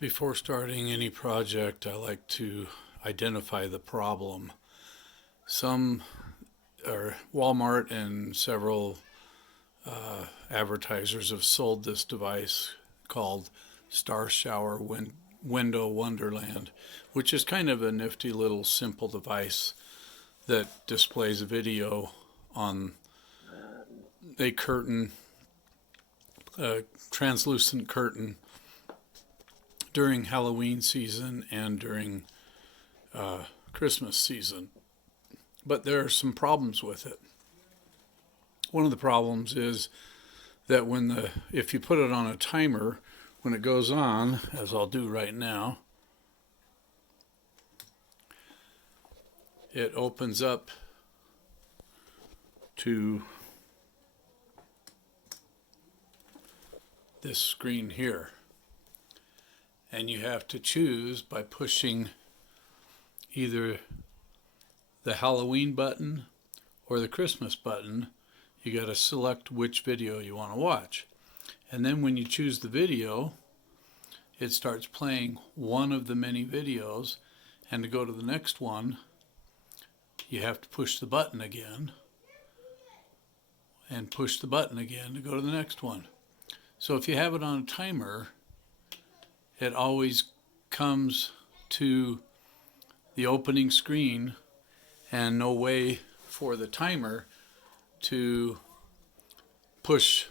Before starting any project, I like to identify the problem. Some or Walmart and several advertisers have sold this device called Star Shower Window Wonderland, which is kind of a nifty little simple device that displays a video on a curtain, a translucent curtain during Halloween season and during Christmas season. But there are some problems with it. One of the problems is that if you put it on a timer, when it goes on, as I'll do right now, it opens up to this screen here. And you have to choose by pushing either the Halloween button or the Christmas button. You got to select which video you want to watch. And then when you choose the video, it starts playing one of the many videos. And to go to the next one, you have to push the button again and push the button again to go to the next one. So if you have it on a timer, it always comes to the opening screen and no way for the timer to push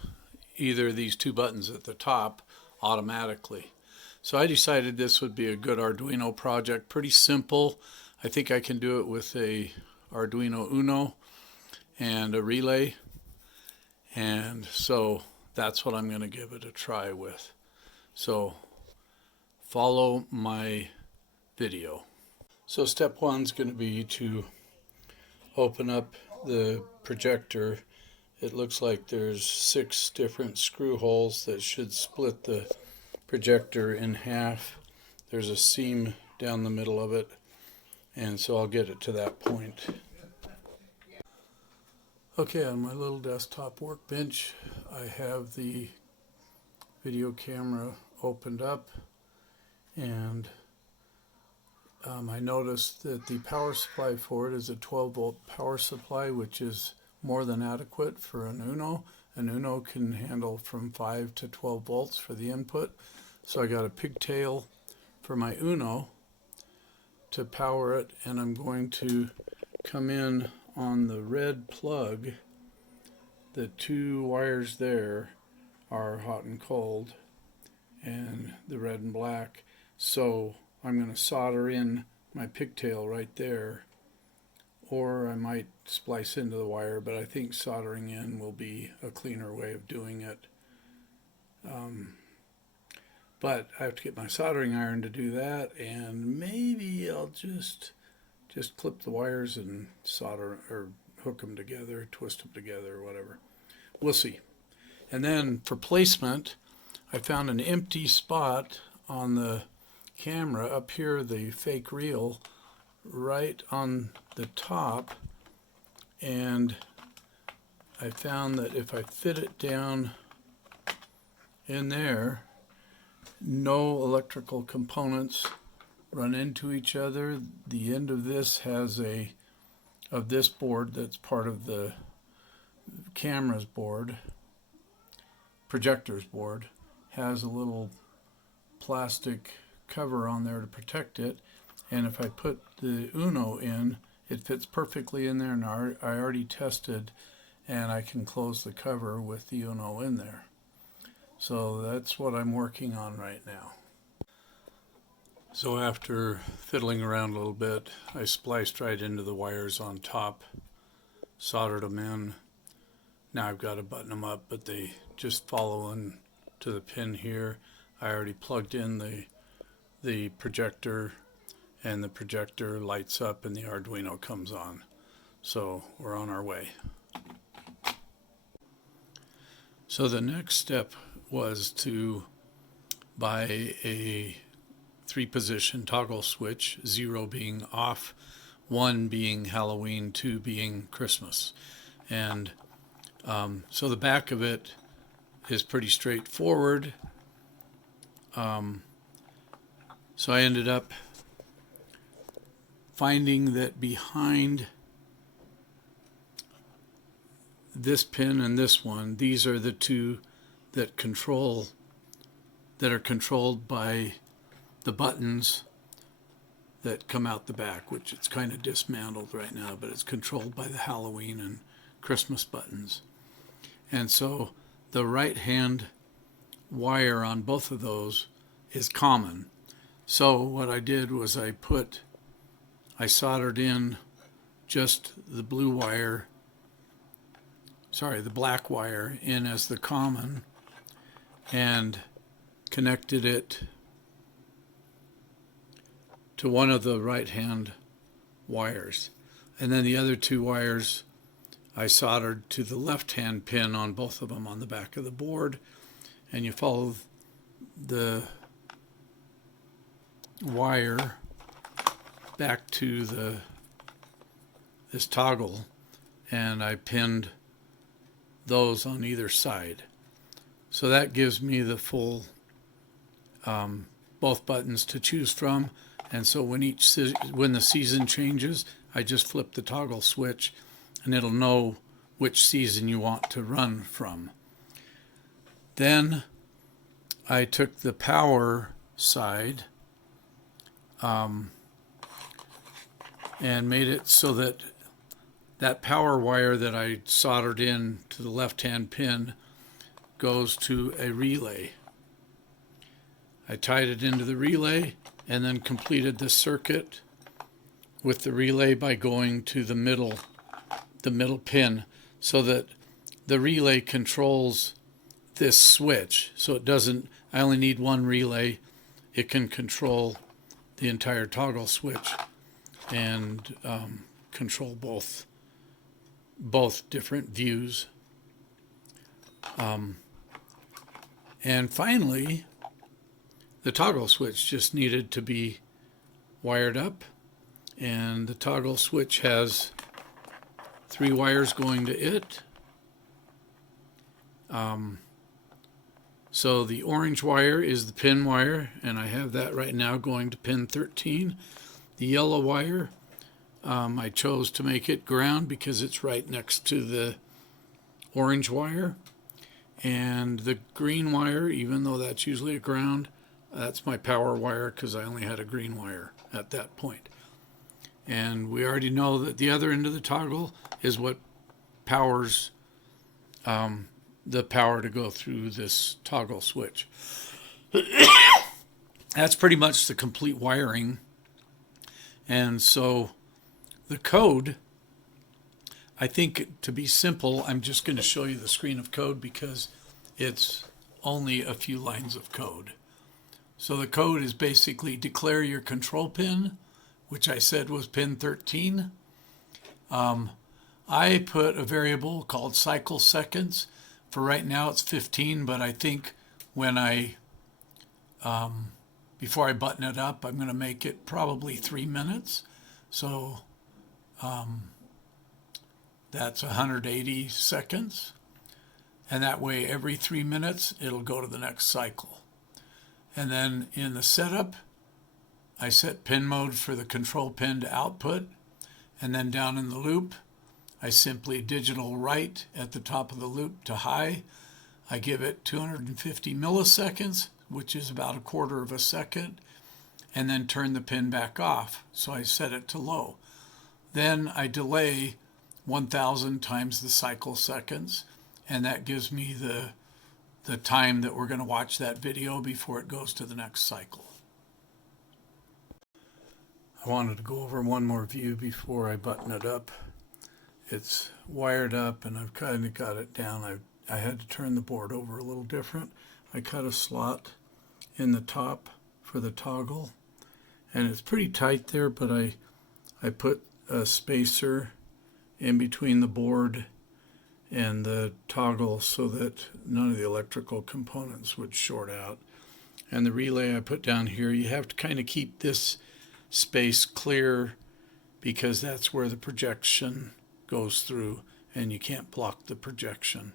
either of these two buttons at the top automatically. So I decided this would be a good Arduino project. Pretty simple. I think I can do it with a Arduino Uno and a relay. And so that's what I'm going to give it a try with. So follow my video. So step one is going to be to open up the projector. It looks like there's 6 different screw holes that should split the projector in half. There's a seam down the middle of it, and so I'll get it to that point. Okay, on my little desktop workbench, I have the video camera opened up, and I noticed that the power supply for it is a 12-volt power supply, which is more than adequate for an Uno. An Uno can handle from 5 to 12 volts for the input. So I got a pigtail for my Uno to power it, and I'm going to come in on the red plug. The 2 wires there are hot and cold, and the red and black. So I'm going to solder in my pigtail right there, or I might splice into the wire, but I think soldering in will be a cleaner way of doing it. But I have to get my soldering iron to do that, and maybe I'll just clip the wires and solder or hook them together, twist them together, or whatever. We'll see. And then for placement, I found an empty spot on the camera up here, the fake reel, right on the top, and I found that if I fit it down in there, no electrical components run into each other. The end of this has of this board that's part of the camera's board, projector's board, has a little plastic cover on there to protect it, and if I put the Uno in, it fits perfectly in there, and I already tested, and I can close the cover with the Uno in there. So that's what I'm working on right now. So after fiddling around a little bit, I spliced right into the wires on top, soldered them in. Now I've got to button them up, but they just follow in to the pin here. I already plugged in the projector, and the projector lights up and the Arduino comes on. So we're on our way. So the next step was to buy a 3-position toggle switch, 0 being off, 1 being Halloween, 2 being Christmas. And so the back of it is pretty straightforward. So I ended up finding that behind this pin and this one, these are the two that are controlled by the buttons that come out the back, which it's kind of dismantled right now, but it's controlled by the Halloween and Christmas buttons. And so the right hand wire on both of those is common. So what I did was I soldered in just the black wire in as the common, and connected it to one of the right hand wires. And then the other two wires I soldered to the left hand pin on both of them on the back of the board. And you follow the wire back to this toggle, and I pinned those on either side. So that gives me the full both buttons to choose from. And so when the season changes, I just flip the toggle switch and it'll know which season you want to run from. Then I took the power side and made it so that that power wire that I soldered in to the left-hand pin goes to a relay. I tied it into the relay and then completed the circuit with the relay by going to the middle pin, so that the relay controls this switch. So it doesn't, I only need one relay. It can control the entire toggle switch and control both different views. And finally, the toggle switch just needed to be wired up, and the toggle switch has 3 wires going to it. So the orange wire is the pin wire, and I have that right now going to pin 13. The yellow wire, I chose to make it ground because it's right next to the orange wire. And the green wire, even though that's usually a ground, that's my power wire because I only had a green wire at that point. And we already know that the other end of the toggle is what powers the power to go through this toggle switch. That's pretty much the complete wiring. And so the code, I think, to be simple, I'm just going to show you the screen of code because it's only a few lines of code. So the code is basically declare your control pin, which I said was pin 13. I put a variable called cycle seconds. For right now it's 15, but I think when before I button it up, I'm going to make it probably 3 minutes. So that's 180 seconds. And that way every 3 minutes it'll go to the next cycle. And then in the setup, I set pin mode for the control pin to output. And then down in the loop, I simply digital write at the top of the loop to high. I give it 250 milliseconds, which is about a quarter of a second, and then turn the pin back off. So I set it to low. Then I delay 1,000 times the cycle seconds, and that gives me the time that we're going to watch that video before it goes to the next cycle. I wanted to go over one more view before I button it up. It's wired up and I've kind of got it down. I had to turn the board over a little different. I cut a slot in the top for the toggle, and it's pretty tight there, but I put a spacer in between the board and the toggle so that none of the electrical components would short out. And the relay I put down here, you have to kind of keep this space clear because that's where the projection goes through and you can't block the projection.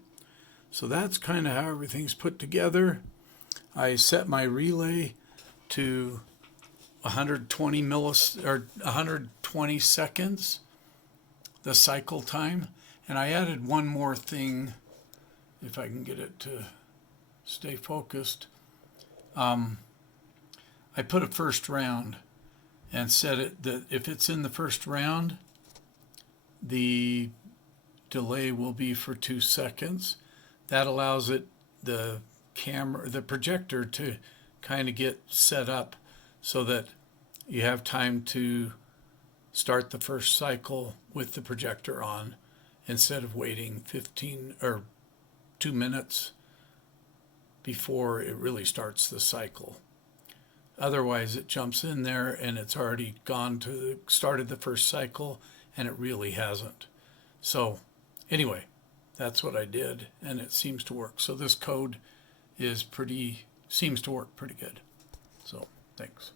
So that's kind of how everything's put together. I set my relay to 120 or 120 seconds, the cycle time. And I added one more thing, if I can get it to stay focused. I put a first round and set it that if it's in the first round, the delay will be for 2 seconds. That allows the projector to kind of get set up so that you have time to start the first cycle with the projector on instead of waiting 15 or 2 minutes before it really starts the cycle. Otherwise, it jumps in there and it's already started the first cycle, and it really hasn't. So anyway, that's what I did, and it seems to work. So this code seems to work pretty good. So thanks.